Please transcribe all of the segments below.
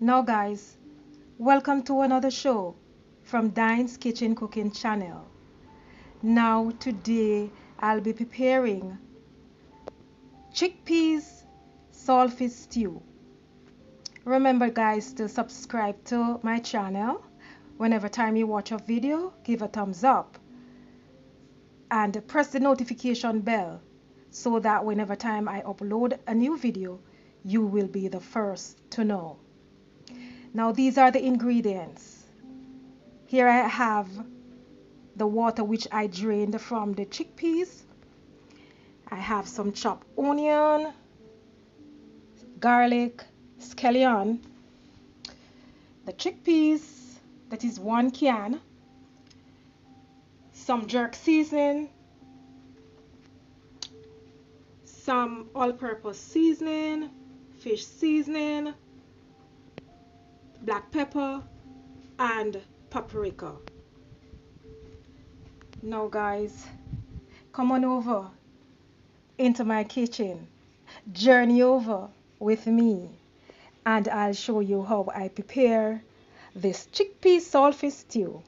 Now guys, welcome to another show from Dine's Kitchen Cooking channel. Now today I'll be preparing chickpeas saltfish stew. Remember guys to subscribe to my channel. Whenever time you watch a video, give a thumbs up and press the notification bell so that whenever time I upload a new video, you will be the first to know. Now these are the ingredients. Here I have the water which I drained from the chickpeas. I have some chopped onion, garlic, scallion, the chickpeas, that is 1 can, some jerk seasoning, some all-purpose seasoning, fish seasoning, black pepper, and paprika. Now guys, come on over into my kitchen, journey over with me, and I'll show you how I prepare this chickpea saltfish stew.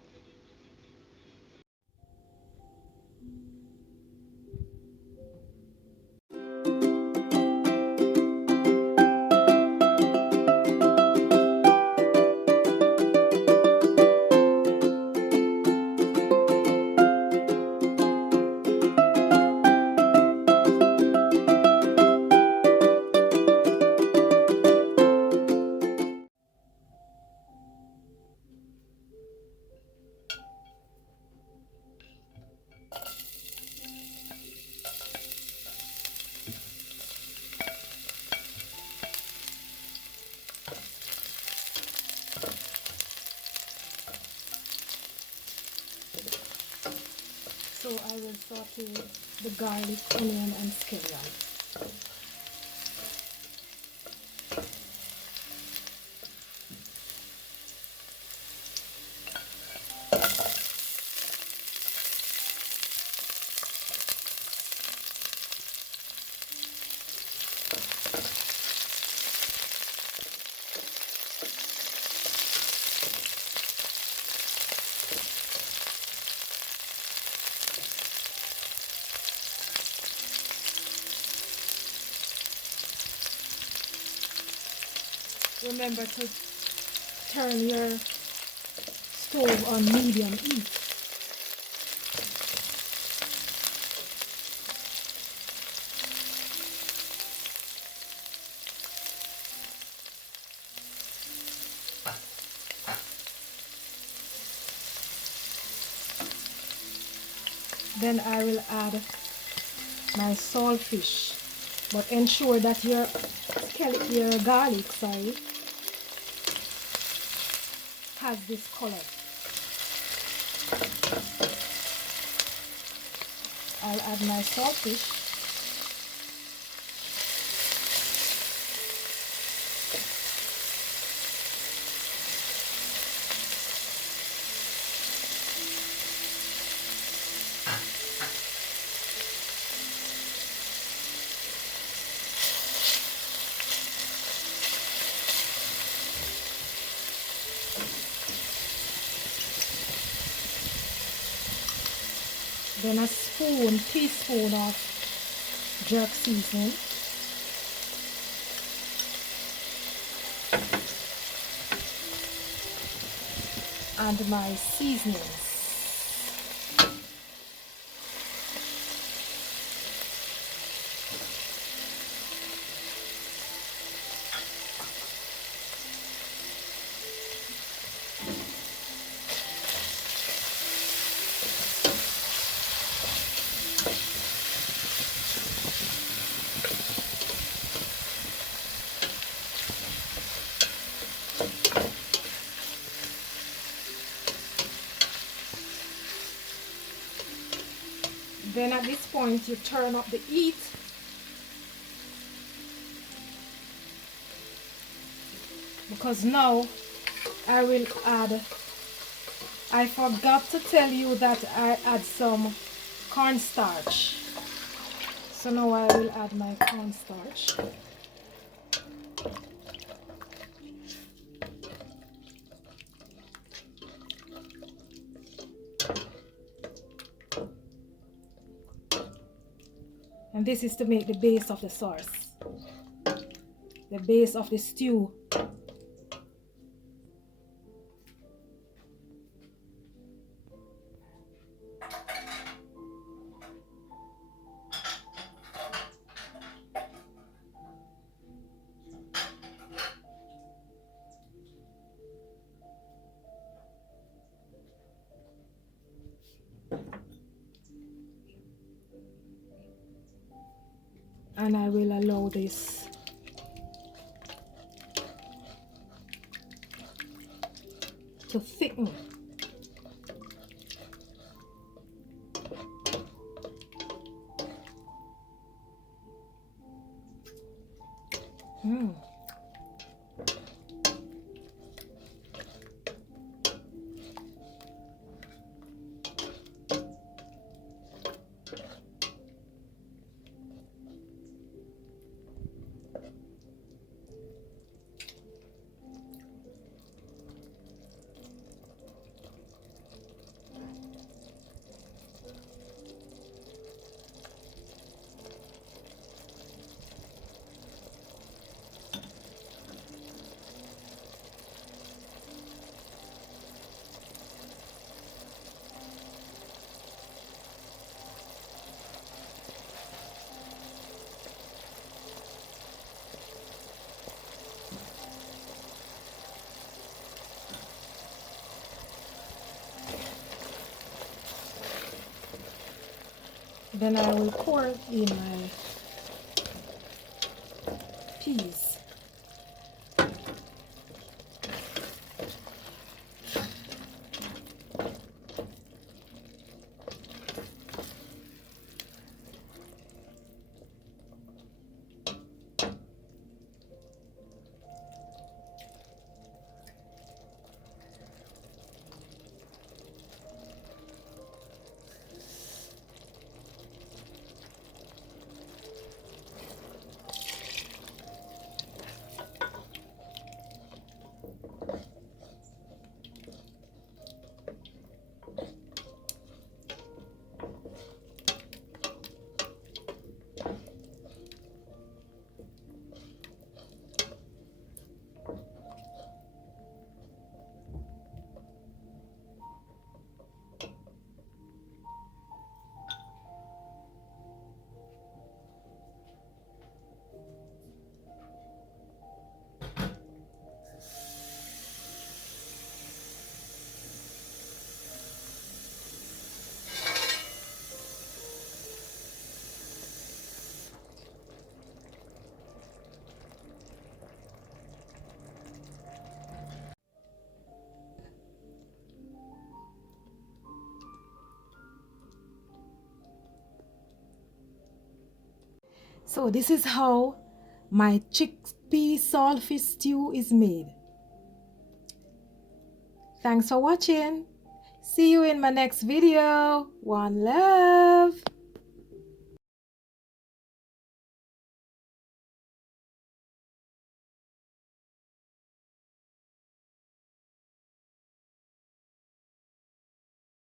So I will saute the garlic, onion, and scallion. Remember to turn your stove on medium heat. Then I will add my saltfish, but ensure that your garlic, has this color. I'll add my saltfish. Then a teaspoon of jerk seasoning. And my seasonings. Then at this point you turn up the heat because now I forgot to tell you that I add some cornstarch. So now I will add my cornstarch. this is to make the base of the sauce, the base of the stew. And I will allow this to thicken. Then I will pour in my peas. So this is how my chickpea saltfish stew is made. Thanks for watching. See you in my next video. One love.